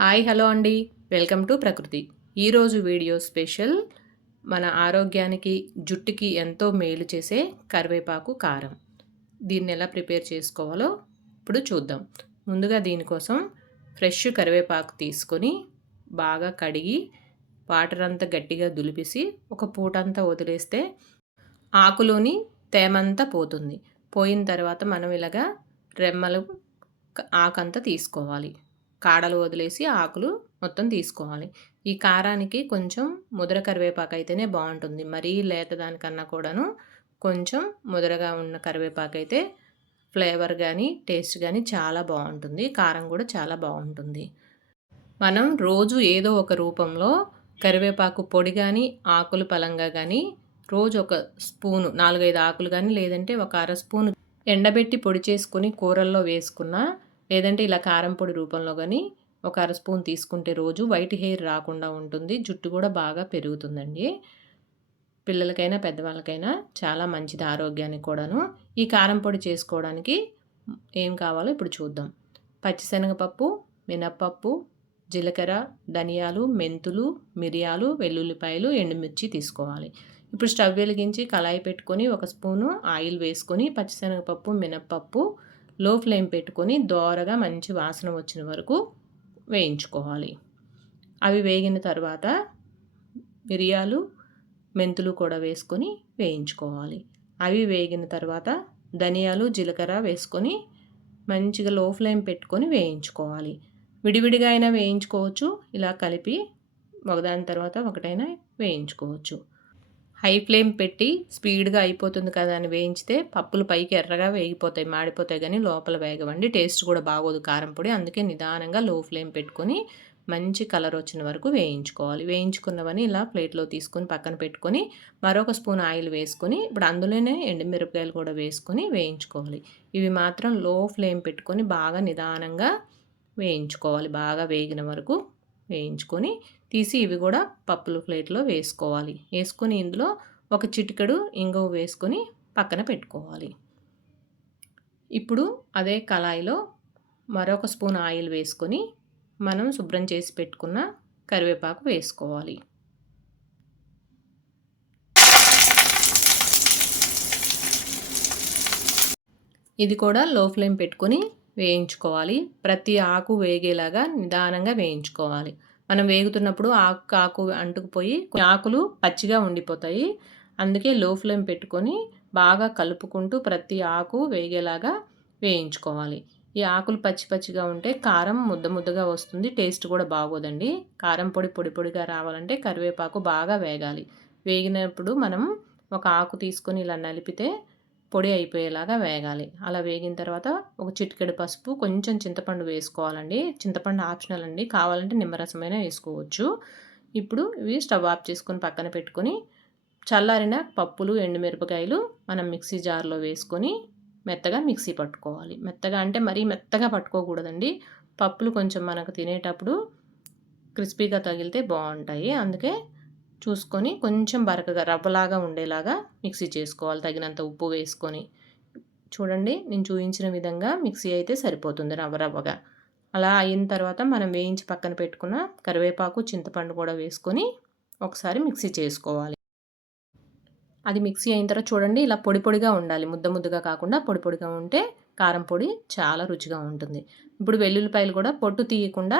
Hi hello అండి. Welcome to Prakruthi. ఈరోజు video special మన ఆరోగ్యానికి జుట్టుకి ఎంతో మేలు చేసే కరివేపాకు కారం. దీన్ని ఎలా ప్రిపేర్ చేసుకోవాలో ఇప్పుడు చూద్దాం. ముందుగా దీనికోసం ఫ్రెష్ కరివేపాకు తీసుకొని బాగా కడిగి వాటర్ అంతా గట్టిగా దులిపేసి ఒక పూటంతా వదిలేస్తే ఆకులోని తేమంతా పోతుంది. పోయిన తర్వాత మనం ఇలాగా రెమ్మలు ఆకంతా తీసుకోవాలి. కాడలు వదిలేసి ఆకులు మొత్తం తీసుకోవాలి. ఈ కారానికి కొంచెం ముద్ర కరివేపాకు అయితేనే బాగుంటుంది. మరీ లేత దానికన్నా కూడాను కొంచెం ముదరగా ఉన్న కరివేపాకు అయితే ఫ్లేవర్ కానీ టేస్ట్ కానీ చాలా బాగుంటుంది. కారం కూడా చాలా బాగుంటుంది. మనం రోజు ఏదో ఒక రూపంలో కరివేపాకు పొడి కానీ ఆకులు పలంగా కానీ రోజు ఒక స్పూను నాలుగైదు ఆకులు కానీ లేదంటే ఒక అర స్పూను ఎండబెట్టి పొడి చేసుకుని కూరల్లో వేసుకున్న లేదంటే ఇలా కారం పొడి రూపంలో కానీ ఒక అర స్పూన్ తీసుకుంటే రోజు వైట్ హెయిర్ రాకుండా ఉంటుంది. జుట్టు కూడా బాగా పెరుగుతుందండి. పిల్లలకైనా పెద్దవాళ్ళకైనా చాలా మంచిది ఆరోగ్యానికి కూడాను. ఈ కారం పొడి చేసుకోవడానికి ఏం కావాలో ఇప్పుడు చూద్దాం. పచ్చిశనగపప్పు మినప్పప్పు జీలకర్ర ధనియాలు మెంతులు మిరియాలు వెల్లుల్లిపాయలు ఎండుమిర్చి తీసుకోవాలి. ఇప్పుడు స్టవ్ వెలిగించి కళాయి పెట్టుకొని ఒక స్పూను ఆయిల్ వేసుకొని పచ్చిశనగపప్పు మినప్పప్పు లో ఫ్లేమ్ పెట్టుకొని దోరగా మంచి వాసన వచ్చిన వరకు వేయించుకోవాలి. అవి వేగిన తర్వాత మిరియాలు మెంతులు కూడా వేసుకొని వేయించుకోవాలి. అవి వేగిన తర్వాత ధనియాలు జీలకర్ర వేసుకొని మంచిగా లో ఫ్లేమ్ పెట్టుకొని వేయించుకోవాలి. విడివిడిగా అయినా వేయించుకోవచ్చు. ఇలా కలిపి ఒకదాని తర్వాత ఒకటైనా వేయించుకోవచ్చు. హై ఫ్లేమ్ పెట్టి స్పీడ్గా అయిపోతుంది కదా అని వేయించితే పప్పులు పైకి ఎర్రగా వేగిపోతాయి మాడిపోతాయి కానీ లోపల వేగవండి. టేస్ట్ కూడా బాగోదు కారం పొడి. అందుకే నిదానంగా లో ఫ్లేమ్ పెట్టుకొని మంచి కలర్ వచ్చిన వరకు వేయించుకోవాలి. వేయించుకున్నవని ఇలా ప్లేట్లో తీసుకొని పక్కన పెట్టుకొని మరొక స్పూన్ ఆయిల్ వేసుకొని ఇప్పుడు అందులోనే ఎండుమిరపకాయలు కూడా వేసుకొని వేయించుకోవాలి. ఇవి మాత్రం లో ఫ్లేమ్ పెట్టుకొని బాగా నిదానంగా వేయించుకోవాలి. బాగా వేగిన వరకు వేయించుకొని తీసి ఇవి కూడా పప్పుల ప్లేట్లో వేసుకోవాలి. వేసుకొని ఇందులో ఒక చిటికెడు ఇంగువ వేసుకొని పక్కన పెట్టుకోవాలి. ఇప్పుడు అదే కళాయిలో మరొక స్పూన్ ఆయిల్ వేసుకొని మనం శుభ్రం చేసి పెట్టుకున్న కరివేపాకు వేసుకోవాలి. ఇది కూడా లో ఫ్లేమ్ పెట్టుకొని వేయించుకోవాలి. ప్రతి ఆకు వేగేలాగా నిదానంగా వేయించుకోవాలి. మనం వేగుతున్నప్పుడు ఆకు ఆకు అంటుకుపోయి ఆకులు పచ్చిగా ఉండిపోతాయి. అందుకే లో ఫ్లేమ్ పెట్టుకొని బాగా కలుపుకుంటూ ప్రతి ఆకు వేగేలాగా వేయించుకోవాలి. ఈ ఆకులు పచ్చి పచ్చిగా ఉంటే కారం ముద్ద ముద్దగా వస్తుంది. టేస్ట్ కూడా బాగోదండి. కారం పొడి పొడి పొడిగా రావాలంటే కరివేపాకు బాగా వేగాలి. వేగినప్పుడు మనం ఒక ఆకు తీసుకొని ఇలా నలిపితే పొడి అయిపోయేలాగా వేగాలి. అలా వేగిన తర్వాత ఒక చిటికెడు పసుపు కొంచెం చింతపండు వేసుకోవాలండి. చింతపండు ఆప్షనల్ అండి. కావాలంటే నిమ్మరసమైన వేసుకోవచ్చు. ఇప్పుడు ఇవి స్టవ్ ఆఫ్ చేసుకొని పక్కన పెట్టుకొని చల్లారిన పప్పులు ఎండుమిరపకాయలు మనం మిక్సీ జార్లో వేసుకొని మెత్తగా మిక్సీ పట్టుకోవాలి. మెత్తగా అంటే మరీ మెత్తగా పట్టుకోకూడదండి. పప్పులు కొంచెం మనకు తినేటప్పుడు క్రిస్పీగా తగిలితే బాగుంటాయి. అందుకే చూసుకొని కొంచెం బరకగా రవ్వలాగా ఉండేలాగా మిక్సీ చేసుకోవాలి. తగినంత ఉప్పు వేసుకొని. చూడండి నేను చూపించిన విధంగా మిక్సీ అయితే సరిపోతుంది రవ్వ రవ్వగా. అలా అయిన తర్వాత మనం వేయించి పక్కన పెట్టుకున్న కరివేపాకు చింతపండు కూడా వేసుకొని ఒకసారి మిక్సీ చేసుకోవాలి. అది మిక్సీ అయిన తర్వాత చూడండి ఇలా పొడి పొడిగా ఉండాలి. ముద్ద ముద్దగా కాకుండా పొడి పొడిగా ఉంటే కారం పొడి చాలా రుచిగా ఉంటుంది. ఇప్పుడు వెల్లుల్లిపాయలు కూడా పొట్టు తీయకుండా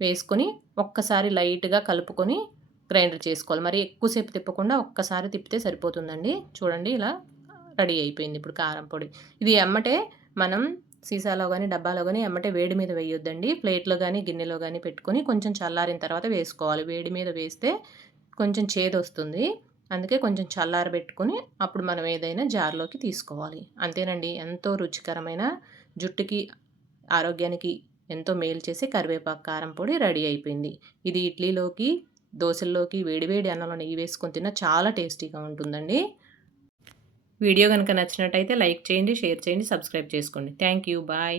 వేసుకొని ఒక్కసారి లైట్గా కలుపుకొని గ్రైండర్ చేసుకోవాలి. మరి ఎక్కువసేపు తిప్పకుండా ఒక్కసారి తిప్పితే సరిపోతుందండి. చూడండి ఇలా రెడీ అయిపోయింది ఇప్పుడు కారం పొడి. ఇది ఎమ్మటే మనం సీసాలో కానీ డబ్బాలో కానీ ఎమ్మటే వేడి మీద వేయొద్దండి. ప్లేట్లో కానీ గిన్నెలో కానీ పెట్టుకొని కొంచెం చల్లారిన తర్వాత వేసుకోవాలి. వేడి మీద వేస్తే కొంచెం చేదు వస్తుంది. అందుకే కొంచెం చల్లారబెట్టుకొని అప్పుడు మనం ఏదైనా జార్లోకి తీసుకోవాలి. అంతేనండి. ఎంతో రుచికరమైన జుట్టుకి ఆరోగ్యానికి ఎంతో మేలు చేసే కరివేపాకు కారం పొడి రెడీ అయిపోయింది. ఇది ఇడ్లీలోకి దోశల్లోకి వేడివేడి అన్నంలో నెయ్యి వేసుకొని తిన్నా చాలా టేస్టీగా ఉంటుందండి. వీడియో కనుక నచ్చినట్టయితే లైక్ చేయండి షేర్ చేయండి సబ్స్క్రైబ్ చేసుకోండి. Thank you. బాయ్.